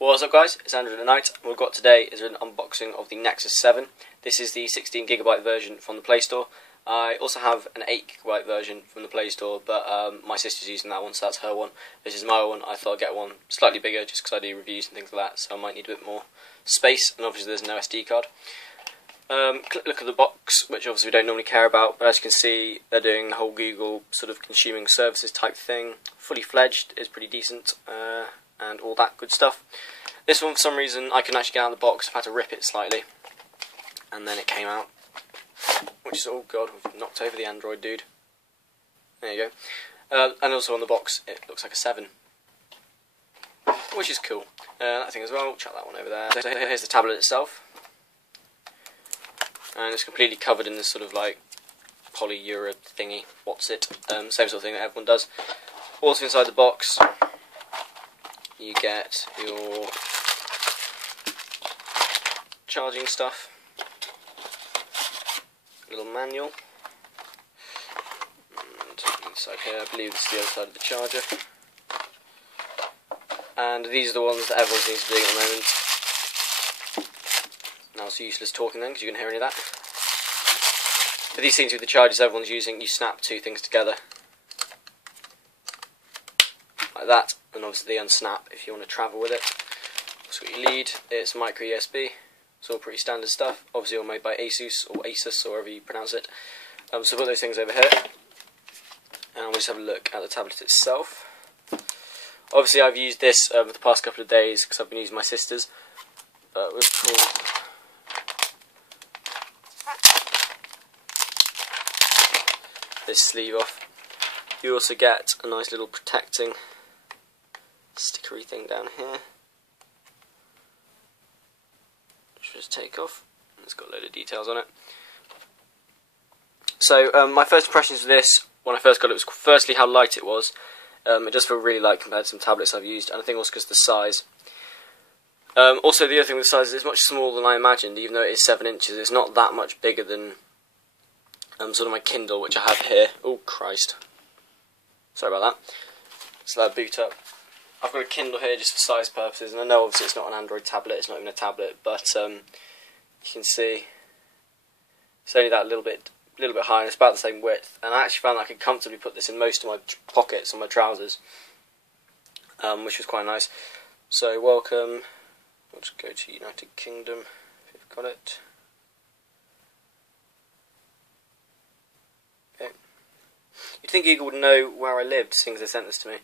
What's up guys, it's Andrew Tonight. What we've got today is an unboxing of the Nexus 7. This is the 16GB version from the Playstore. I also have an 8GB version from the Playstore, but my sister's using that one, so that's her one. This is my one. I thought I'd get one slightly bigger just because I do reviews and things like that, so I might need a bit more space, and obviously there's no SD card. Look at the box, which obviously we don't normally care about, but as you can see, they're doing the whole Google sort of consuming services type thing. Fully fledged, is pretty decent, and all that good stuff. This one, for some reason, I couldn't actually get out of the box. I've had to rip it slightly, and then it came out, which is, oh god, we've knocked over the Android dude. There you go. And also on the box, it looks like a 7, which is cool. That thing as well, chuck that one over there. So here's the tablet itself, and it's completely covered in this sort of like polyurethane thingy. What's it? Same sort of thing that everyone does. Also inside the box, you get your charging stuff, a little manual, and inside here I believe this is the other side of the charger, and these are the ones that everyone seems to be doing at the moment. Now it's useless talking then because you can hear any of that, but these seem to be the chargers everyone's using. You snap two things together like that, and obviously they unsnap if you want to travel with it. That's what you lead. It's micro USB. It's all pretty standard stuff. Obviously all made by Asus or Asus or however you pronounce it. So put those things over here, and we'll just have a look at the tablet itself. Obviously I've used this for the past couple of days because I've been using my sister's. We'll pull this sleeve off. You also get a nice little protecting stickery thing down here, which just take off. It's got a load of details on it. So my first impressions of this, when I first got it, was firstly how light it was. It does feel really light compared to some tablets I've used, and I think also because of the size. Also the other thing with the size is it's much smaller than I imagined, even though it is 7 inches. It's not that much bigger than sort of my Kindle, which I have here. Oh Christ. Sorry about that. So that boot up. I've got a Kindle here just for size purposes, and I know obviously it's not an Android tablet, it's not even a tablet, but you can see it's only that little bit high, and it's about the same width. And I actually found that I could comfortably put this in most of my pockets on my trousers, which was quite nice. So welcome. We'll just go to United Kingdom if you've got it. Okay. You'd think Google would know where I lived, seeing as they sent this to me.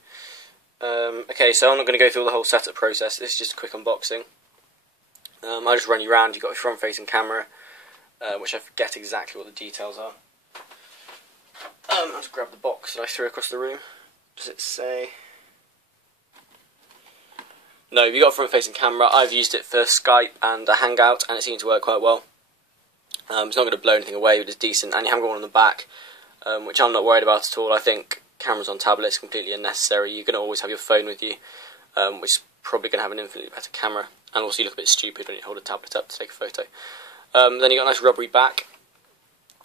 Okay, so I'm not going to go through the whole setup process. This is just a quick unboxing. I'll just run you around. You've got a front-facing camera, which I forget exactly what the details are. I'll just grab the box that I threw across the room. Does it say? No, you've got a front-facing camera. I've used it for Skype and a Hangout, and it seemed to work quite well. It's not going to blow anything away, but it's decent. And you haven't got one on the back, which I'm not worried about at all. I think cameras on tablets completely unnecessary. You're going to always have your phone with you, which is probably going to have an infinitely better camera, and also you look a bit stupid when you hold a tablet up to take a photo. Then you got a nice rubbery back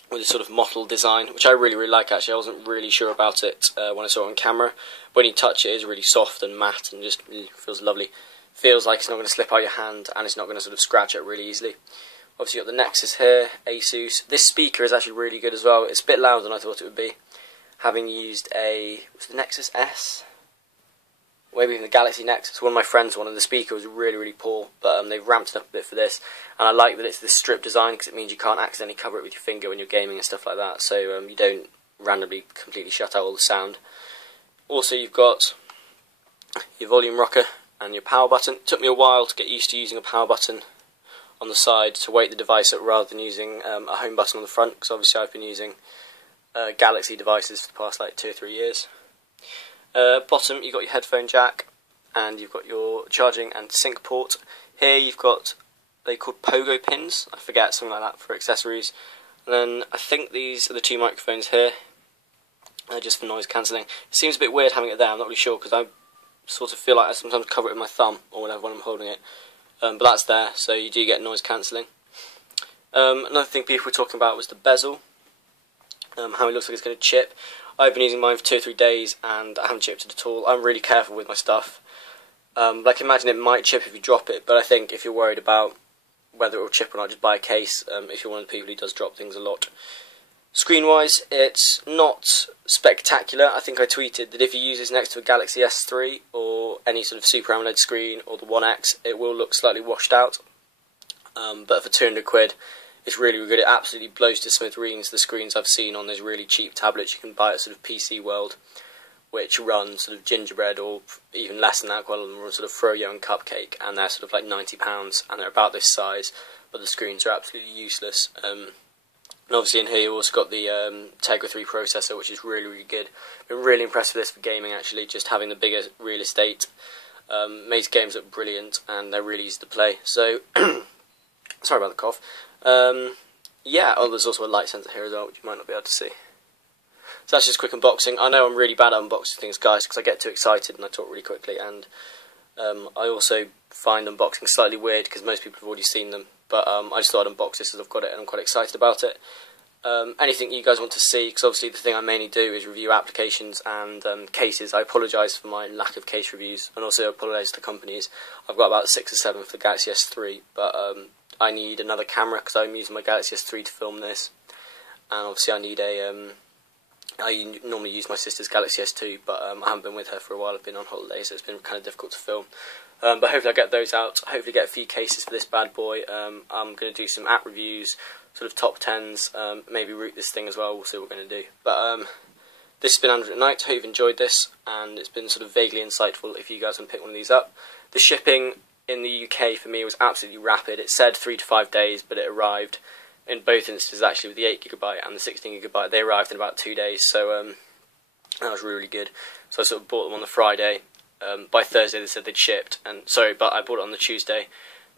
with this sort of mottled design, which I really like actually. I wasn't really sure about it when I saw it on camera. When you touch it, it's really soft and matte and just feels lovely. Feels like it's not going to slip out your hand, and it's not going to sort of scratch it really easily. Obviously you got the Nexus here, Asus. This speaker is actually really good as well. It's a bit louder than I thought it would be, having used was the Nexus S? Or maybe even the Galaxy Nexus. One of my friends wanted the speaker was really poor, but they've ramped it up a bit for this. And I like that it's this strip design because it means you can't accidentally cover it with your finger when you're gaming and stuff like that. So you don't randomly completely shut out all the sound. Also you've got your volume rocker and your power button. It took me a while to get used to using a power button on the side to wake the device up rather than using a home button on the front, because obviously I've been using Galaxy devices for the past like 2 or 3 years. Bottom you've got your headphone jack, and you've got your charging and sync port. Here you've got, they're called pogo pins, I forget, something like that for accessories. And then I think these are the 2 microphones here, just for noise cancelling. It seems a bit weird having it there, I'm not really sure, because I sort of feel like I sometimes cover it with my thumb or whatever when I'm holding it. But that's there, so you do get noise cancelling. Another thing people were talking about was the bezel, how it looks like it's going to chip. I've been using mine for 2 or 3 days and I haven't chipped it at all. I'm really careful with my stuff. I can imagine it might chip if you drop it, but I think if you're worried about whether it will chip or not, just buy a case if you're one of the people who does drop things a lot. Screen-wise, it's not spectacular. I think I tweeted that if you use this next to a Galaxy S3 or any sort of Super AMOLED screen or the One X, it will look slightly washed out. But for 200 quid, it's really, really good. It absolutely blows to smithereens the screens I've seen on those really cheap tablets you can buy at sort of PC World, which run sort of gingerbread or even less than that. Quite a lot of them run sort of Froyo and Cupcake, and they're sort of like £90, and they're about this size, but the screens are absolutely useless. And obviously in here you've also got the Tegra 3 processor, which is really, really good. Been really impressed with this for gaming actually, just having the bigger real estate. Makes games look brilliant, and they're really easy to play. So, sorry about the cough. Yeah, oh, there's also a light sensor here as well, which you might not be able to see. So that's just a quick unboxing. I know I'm really bad at unboxing things, guys, because I get too excited and I talk really quickly, and I also find unboxing slightly weird because most people have already seen them. But I just thought I'd unbox this as I've got it and I'm quite excited about it. Anything you guys want to see, because obviously the thing I mainly do is review applications and cases. I apologise for my lack of case reviews, and also apologise to companies. I've got about 6 or 7 for the Galaxy S3, but I need another camera because I'm using my Galaxy S3 to film this. And obviously I need a... I normally use my sister's Galaxy S2, but I haven't been with her for a while. I've been on holiday, so it's been kind of difficult to film. But hopefully I'll get those out. Hopefully get a few cases for this bad boy. I'm going to do some app reviews, sort of top 10s, maybe root this thing as well. We'll see what we're going to do. But this has been Android at Night. Hope you've enjoyed this, and it's been sort of vaguely insightful if you guys want to pick one of these up. The shipping in the UK for me was absolutely rapid. It said 3 to 5 days, but it arrived in both instances actually with the 8GB and the 16GB. They arrived in about 2 days, so that was really good. So I sort of bought them on the Friday. By Thursday they said they'd shipped, and sorry, but I bought it on the Tuesday.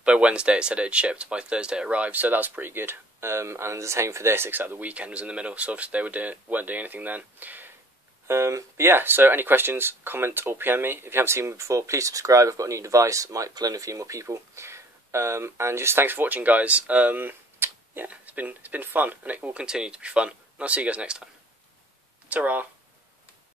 By Wednesday it said it had shipped. By Thursday it arrived, so that was pretty good. And the same for this, except the weekend was in the middle, so obviously they weren't doing anything then. But yeah, so any questions, comment or PM me. If you haven't seen me before, please subscribe. I've got a new device, might pull in a few more people. And just thanks for watching, guys. Yeah, it's been fun, and it will continue to be fun. And I'll see you guys next time. Ta-ra!